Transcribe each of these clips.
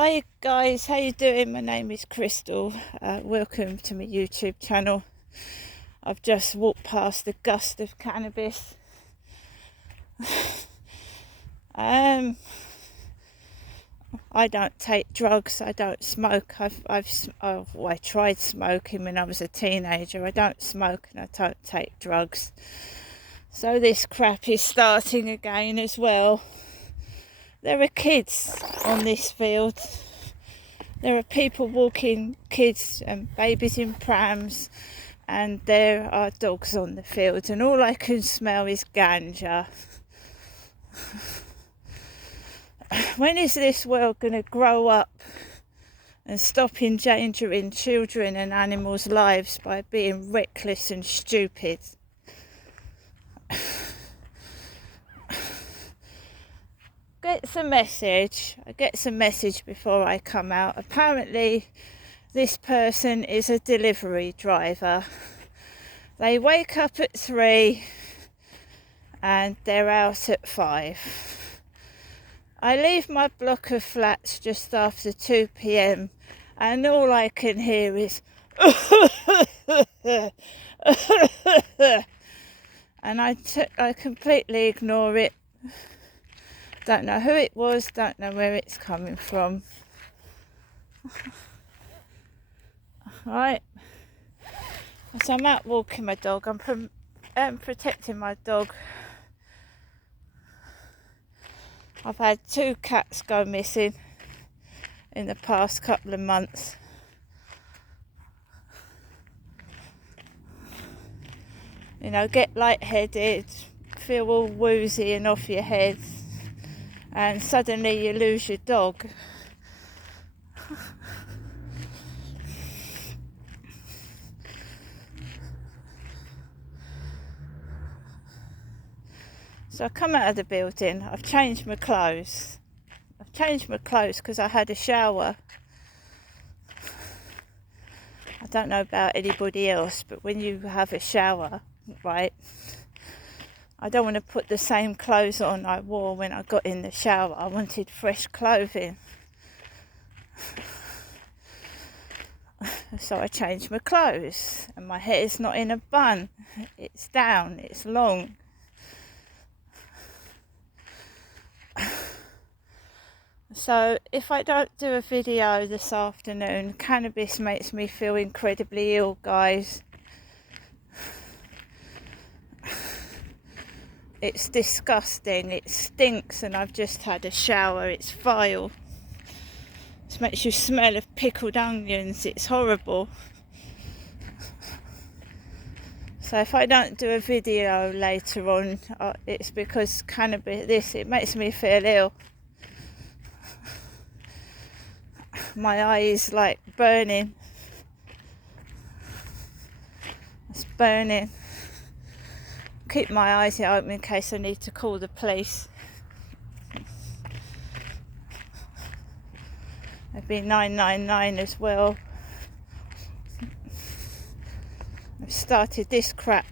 Hi guys, how you doing? My name is Crystal. Welcome to my YouTube channel. I've just walked past the gust of cannabis. I don't take drugs. I don't smoke. I tried smoking when I was a teenager. I don't smoke and I don't take drugs. So this crap is starting again as well. There are kids on this field. There are people walking kids and babies in prams, and there are dogs on the field, and all I can smell is ganja. When is this world going to grow up and stop endangering children and animals' lives by being reckless and stupid? Get some message. I get some message before I come out. Apparently, this person is a delivery driver. They wake up at 3 and they're out at 5. I leave my block of flats just after 2 p.m. and all I can hear is and I completely ignore it. Don't know who it was, don't know where it's coming from. Right, so I'm out walking my dog. I'm protecting my dog. I've had 2 cats go missing in the past couple of months. You know, get lightheaded, feel all woozy and off your head, and suddenly you lose your dog. So I come out of the building, I've changed my clothes. Because I had a shower. I don't know about anybody else, but when you have a shower, right, I don't want to put the same clothes on I wore when I got in the shower. I wanted fresh clothing. So I changed my clothes, and my hair is not in a bun. It's down, it's long. So if I don't do a video this afternoon, cannabis makes me feel incredibly ill, guys. It's disgusting, it stinks, and I've just had a shower. It's vile. It makes you smell of pickled onions. It's horrible. So if I don't do a video later on, it's because cannabis, it makes me feel ill. My eye is like burning. It's burning. Keep my eyes open in case I need to call the police. It'd be 999 as well. I've started this crap.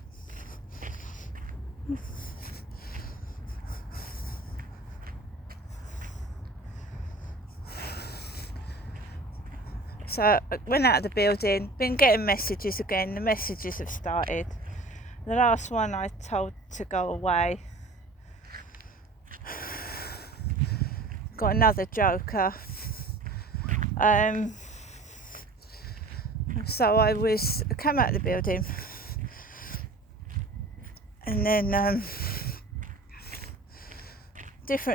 So I went out of the building, been getting messages again. The messages have started. The last one I told to go away. Got another joker. So I came out of the building, and then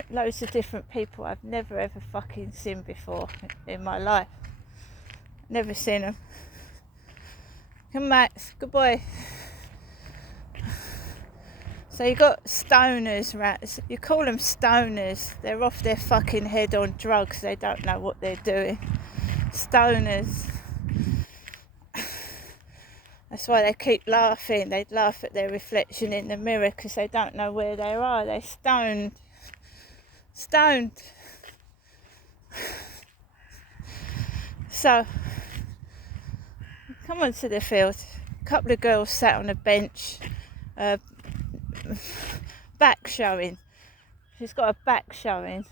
loads of different people I've never ever fucking seen before in my life. Never seen them. Come Max, good boy. So you got stoners, rats. You call them stoners. They're off their fucking head on drugs. They don't know what they're doing. Stoners. That's why they keep laughing. They laugh at their reflection in the mirror because they don't know where they are. They're stoned. Stoned. So, come onto the field. A couple of girls sat on a bench. Back showing. She's got a back showing.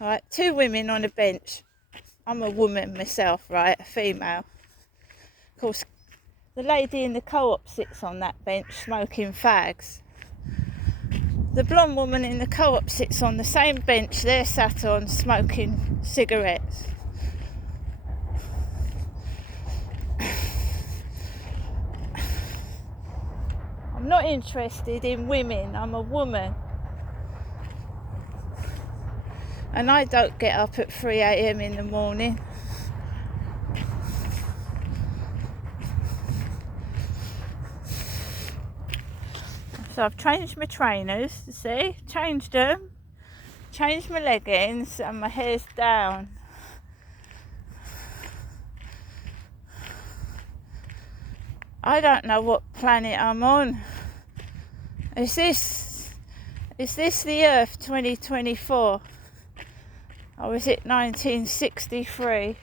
Right, two women on a bench. I'm a woman myself, right, a female. Of course, the lady in the co-op sits on that bench smoking fags. The blonde woman in the co-op sits on the same bench they're sat on smoking cigarettes. I'm not interested in women, I'm a woman. And I don't get up at 3 a.m. in the morning. So I've changed my trainers, you see, changed them, changed my leggings, and my hair's down. I don't know what planet I'm on. Is this the Earth 2024? Or is it 1963?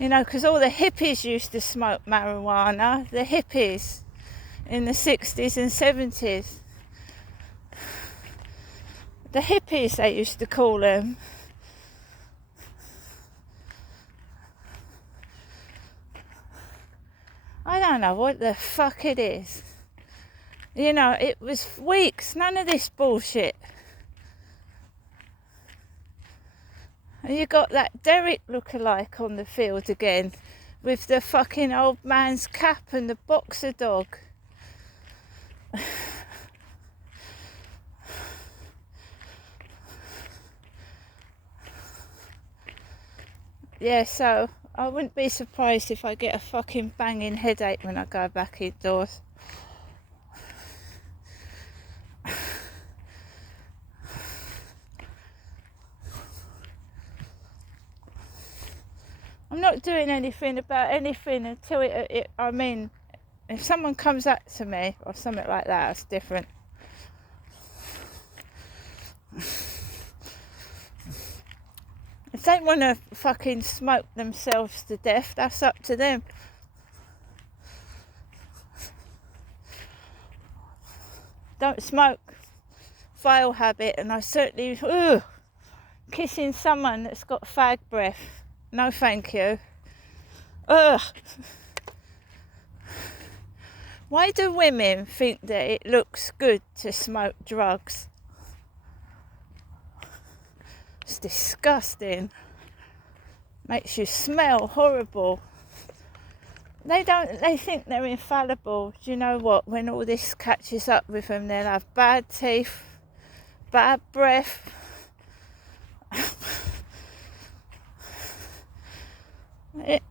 You know, because all the hippies used to smoke marijuana, the hippies in the 60s and 70s. The hippies, they used to call them. I don't know what the fuck it is. You know, it was weeks, none of this bullshit. And you got that Derek lookalike on the field again with the fucking old man's cap and the boxer dog. Yeah, so I wouldn't be surprised if I get a fucking banging headache when I go back indoors. I'm not doing anything about anything until I mean, if someone comes up to me or something like that, it's different. If they want to fucking smoke themselves to death, that's up to them. Don't smoke. Vile habit, and I certainly, kissing someone that's got fag breath. No thank you. Ugh. Why do women think that it looks good to smoke drugs? It's disgusting. Makes you smell horrible. They think they're infallible. Do you know what? When all this catches up with them, they'll have bad teeth, bad breath.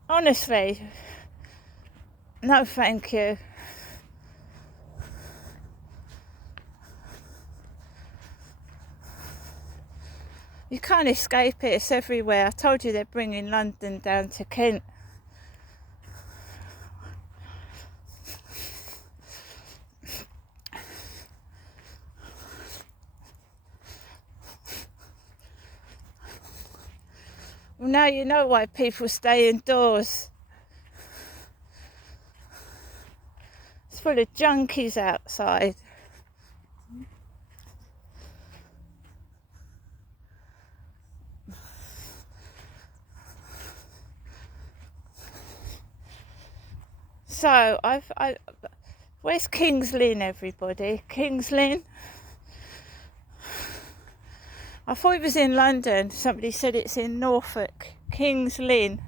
Honestly, no thank you. You can't escape it, it's everywhere. I told you they're bringing London down to Kent. Well, now you know why people stay indoors. It's full of junkies outside. So, where's Kings Lynn, everybody? Kings Lynn? I thought it was in London. Somebody said it's in Norfolk. Kings Lynn.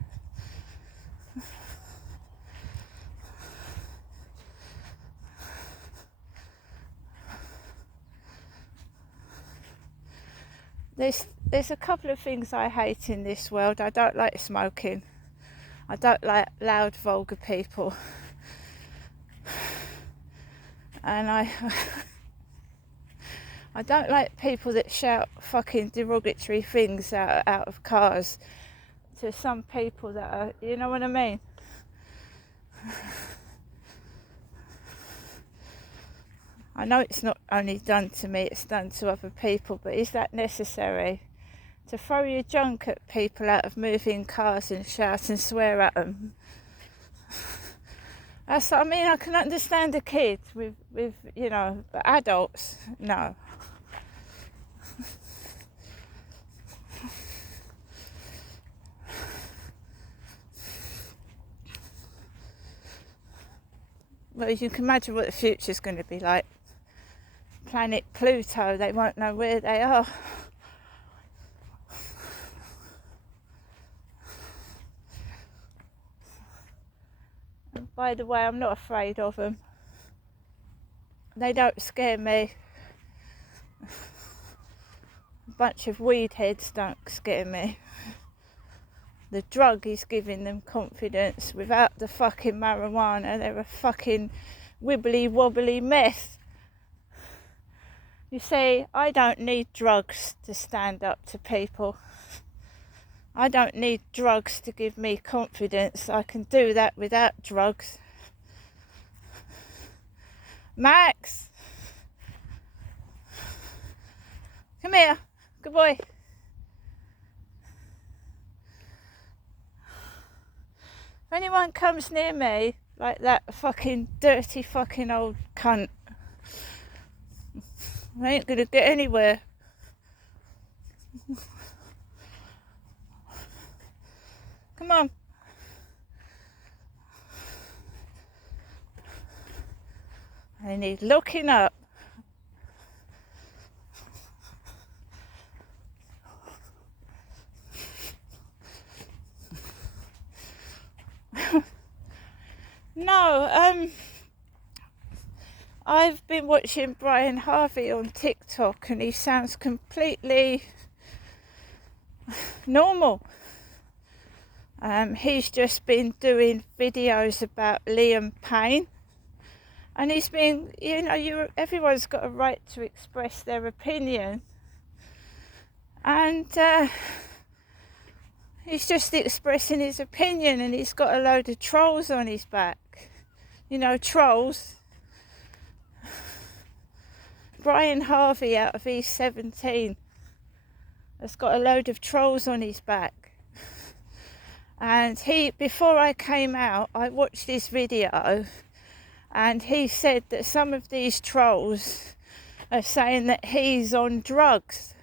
There's a couple of things I hate in this world. I don't like smoking. I don't like loud, vulgar people. And I don't like people that shout fucking derogatory things out of cars to some people that are, you know what I mean? I know it's not only done to me, it's done to other people, but is that necessary? To throw your junk at people out of moving cars and shout and swear at them? I mean, I can understand a kid with you know, but adults, no. well, you can imagine what the future's going to be like. Planet Pluto, they won't know where they are. And by the way, I'm not afraid of them. They don't scare me. A bunch of weed heads don't scare me. The drug is giving them confidence. Without the fucking marijuana, they're a fucking wibbly wobbly mess. You see, I don't need drugs to stand up to people. I don't need drugs to give me confidence. I can do that without drugs. Max! Come here. Good boy. If anyone comes near me like that fucking dirty fucking old cunt, I ain't gonna get anywhere. Come on. I need looking up. No, I've been watching Brian Harvey on TikTok and he sounds completely normal. He's just been doing videos about Liam Payne, and he's been, everyone's got a right to express their opinion, and he's just expressing his opinion, and he's got a load of trolls on his back. Trolls. Brian Harvey out of E17 has got a load of trolls on his back. And before I came out, I watched this video, and he said that some of these trolls are saying that he's on drugs.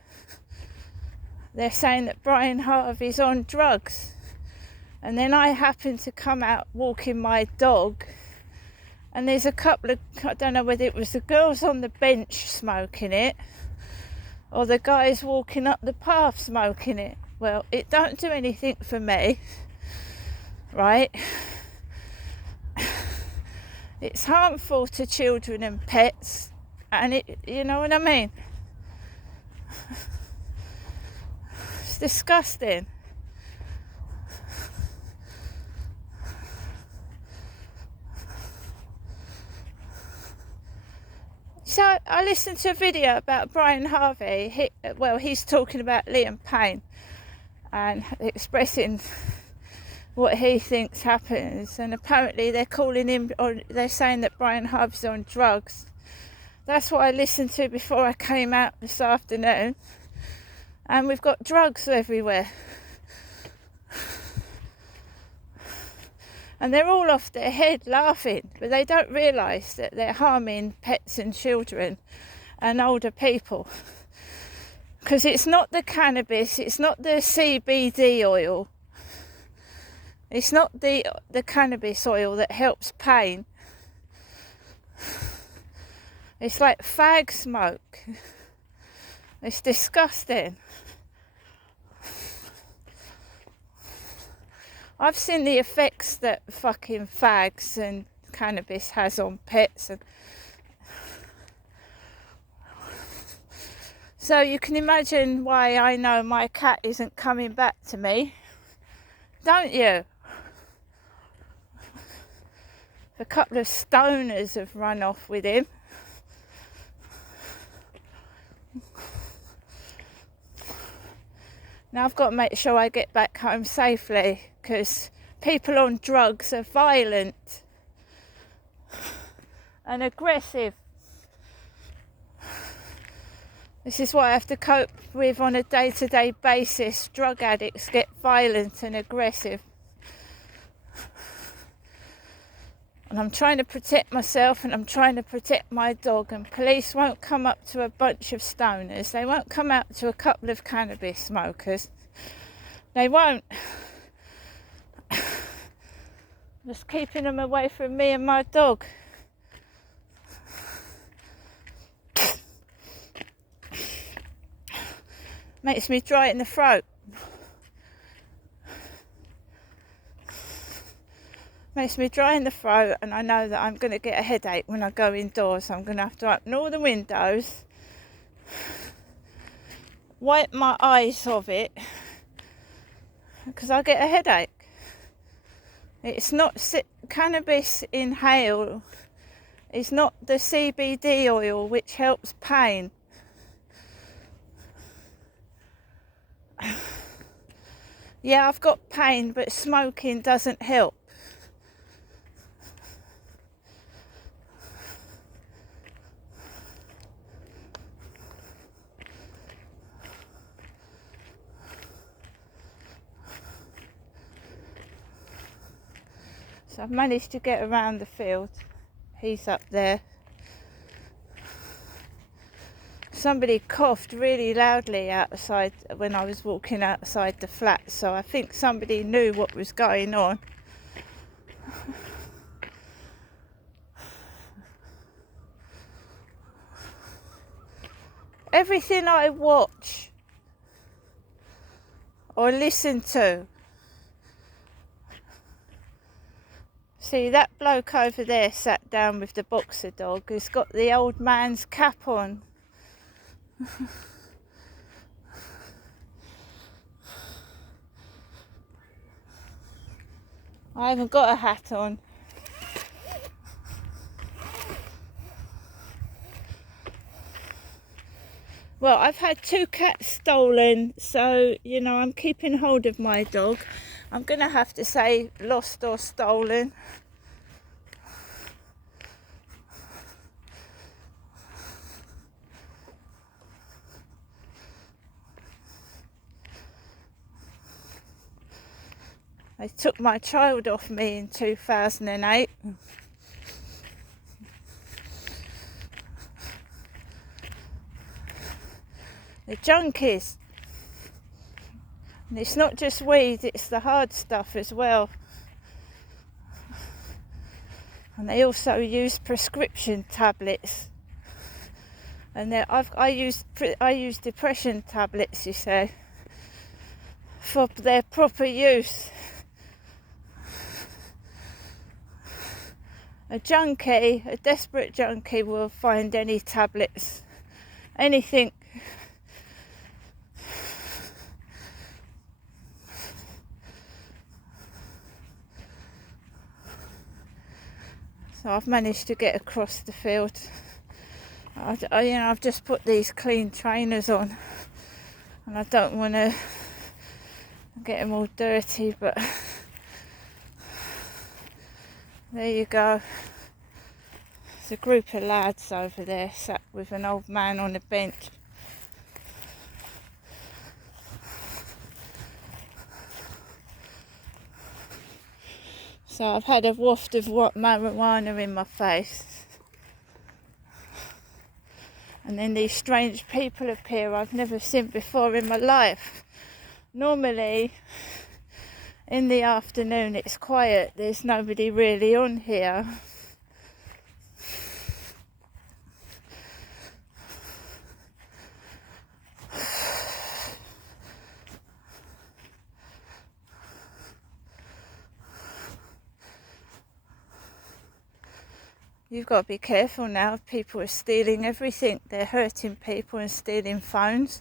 They're saying that Brian Harvey's on drugs. And then I happened to come out walking my dog, and there's a couple of, I don't know whether it was the girls on the bench smoking it, or the guys walking up the path smoking it. Well, it don't do anything for me, right? It's harmful to children and pets, and you know what I mean? It's disgusting. So I listened to a video about Brian Harvey. He's talking about Liam Payne and expressing what he thinks happens, and apparently they're calling him, or they're saying that Brian Harvey's on drugs. That's what I listened to before I came out this afternoon, and we've got drugs everywhere, and they're all off their head laughing, but they don't realise that they're harming pets and children and older people, because it's not the cannabis, it's not the CBD oil, it's not the cannabis oil that helps pain. It's like fag smoke. It's disgusting. I've seen the effects that fucking fags and cannabis has on pets, and so you can imagine why I know my cat isn't coming back to me, don't you? A couple of stoners have run off with him. Now I've got to make sure I get back home safely, because people on drugs are violent and aggressive. This is what I have to cope with on a day-to-day basis. Drug addicts get violent and aggressive. And I'm trying to protect myself, and I'm trying to protect my dog, and police won't come up to a bunch of stoners. They won't come out to a couple of cannabis smokers. They won't. Just keeping them away from me and my dog. Makes me dry in the throat. Makes me dry in the throat, and I know that I'm going to get a headache when I go indoors. I'm going to have to open all the windows, wipe my eyes of it, because I get a headache. It's not cannabis inhale. It's not the CBD oil which helps pain. Yeah, I've got pain, but smoking doesn't help. So I've managed to get around the field. He's up there. Somebody coughed really loudly outside when I was walking outside the flat, so I think somebody knew what was going on. Everything I watch or listen to. See, that bloke over there sat down with the boxer dog who's got the old man's cap on. I haven't got a hat on. Well, I've had 2 cats stolen, so, I'm keeping hold of my dog. I'm going to have to say lost or stolen. They took my child off me in 2008. The junkies. And it's not just weed, it's the hard stuff as well. And they also use prescription tablets. And I use depression tablets, you say, for their proper use. A desperate junkie will find any tablets, anything. So I've managed to get across the field. I've just put these clean trainers on, and I don't want to get them all dirty, but there you go. There's a group of lads over there sat with an old man on a bench. So I've had a waft of marijuana in my face. And then these strange people appear I've never seen before in my life. Normally, in the afternoon it's quiet, there's nobody really on here. You've got to be careful now. People are stealing everything. They're hurting people and stealing phones.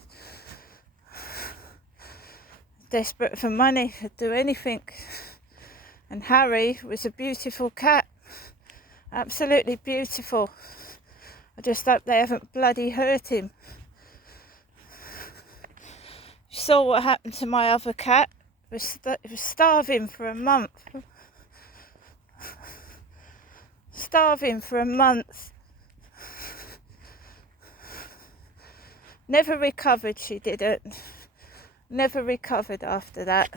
Desperate for money, could do anything. And Harry was a beautiful cat. Absolutely beautiful. I just hope they haven't bloody hurt him. You saw what happened to my other cat. It was starving for a month. Starving for a month. Never recovered, she didn't. Never recovered after that.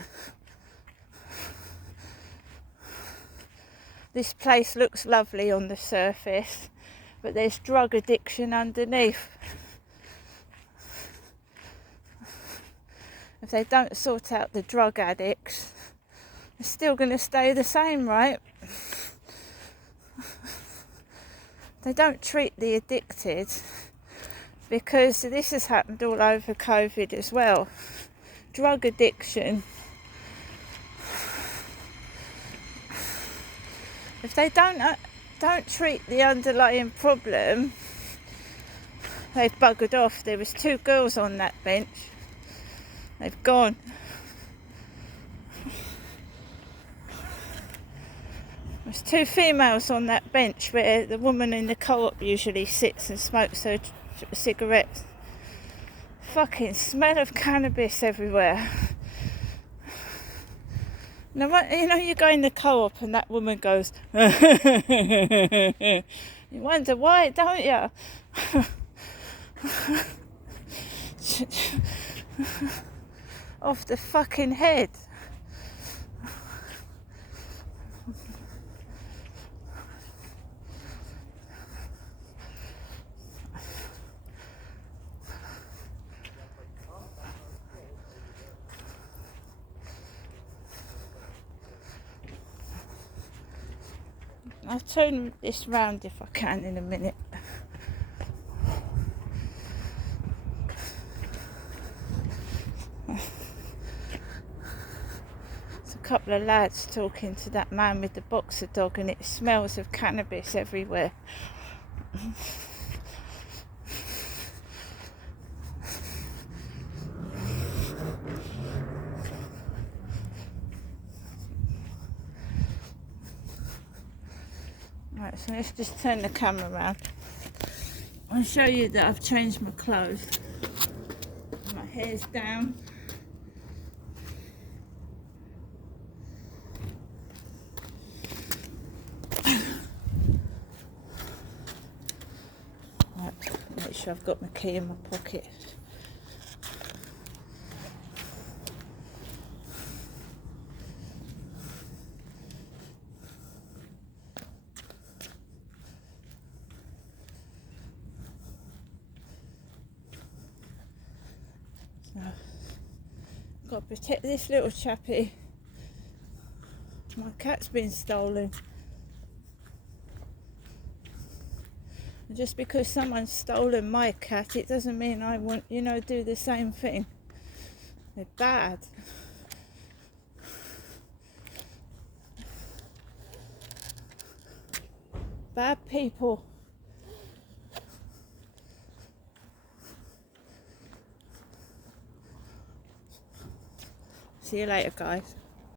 This place looks lovely on the surface, but there's drug addiction underneath. If they don't sort out the drug addicts, it's still going to stay the same, right? They don't treat the addicted. because this has happened all over COVID as well. Drug addiction. If they don't treat the underlying problem, they've buggered off. There was 2 girls on that bench. They've gone. There's 2 females on that bench where the woman in the co-op usually sits and smokes her cigarettes. Fucking smell of cannabis everywhere. Now, you know, you go in the co-op and that woman goes, you wonder why, don't you? Off the fucking head. I'll turn this round if I can in a minute. There's a couple of lads talking to that man with the boxer dog, and it smells of cannabis everywhere. Right, so let's just turn the camera around. I'll show you that I've changed my clothes. My hair's down. Right, make sure I've got my key in my pocket. Got to protect this little chappie. My cat's been stolen. And just because someone's stolen my cat, it doesn't mean I want, do the same thing. They're bad. Bad people. See you later, guys.